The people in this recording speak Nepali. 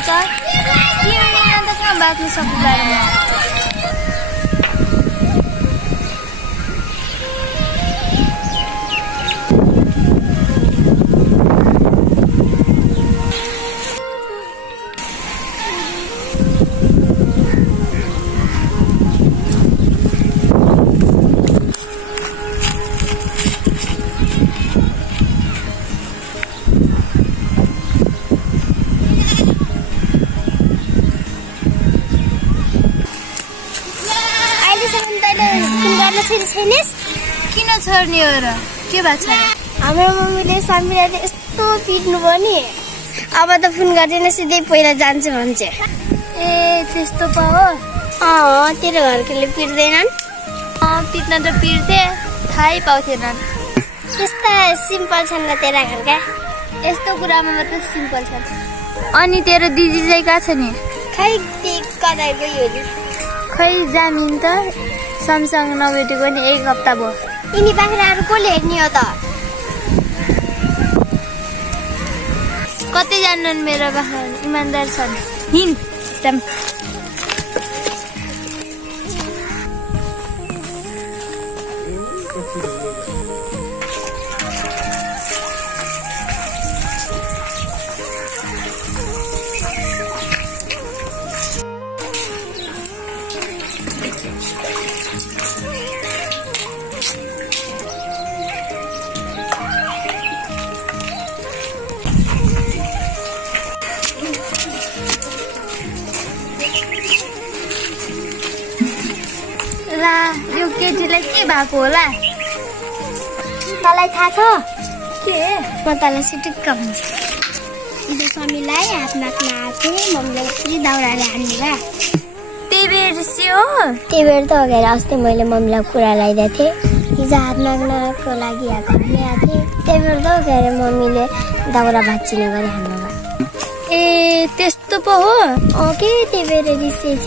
हुन्छ तिमी अन्त कहाँ बाँच्नु सक्नु बारेमा किन छोड्ने हो र के भएको छ हाम्रो मम्मीले समिराले यस्तो पिट्नु भयो नि अब त फोन गर्दैन सिधै पहिला जान्छ भन्छ ए त्यस्तो पो हो तेरो घरकोले पिट्दैनन् पिट्न त पिट्थे थाहै पाउँथेनन् त्यस्ता सिम्पल छन् र तेरा घरका यस्तो कुरामा मात्र सिम्पल छ अनि तेरो दिदी चाहिँ कहाँ छ नि खै कता गयो नि खै जामिन त सँगसँग नभेटेको नि 1 हप्ता भयो यिनी बाख्राहरू कसले हेर्ने हो त कतै जान्नन् मेरो बाख्राहरू इमानदार छन् हिँड एकदम ला यो केटीलाई के भएको होला तँलाई थाहा छ के म तँलाई सिटुक्क भन्छु हिजो समीलाई हातमा आएको मम्मीले फेरि दाउराले हान्ने भए त्यही बिर्स्यो त्यही बेर त अगाडि अस्ति मैले मम्मीलाई कुरा लगाइदिएको थिएँ हिजो हात माग्नको लागि हात हान्ने आएको थिएँ त्यही बेर त अगाडि मम्मीले दाउरा भाँचिने गरी हान्नु भयो ए त्यस्तो पो हो के त्यही बेर रिसेछ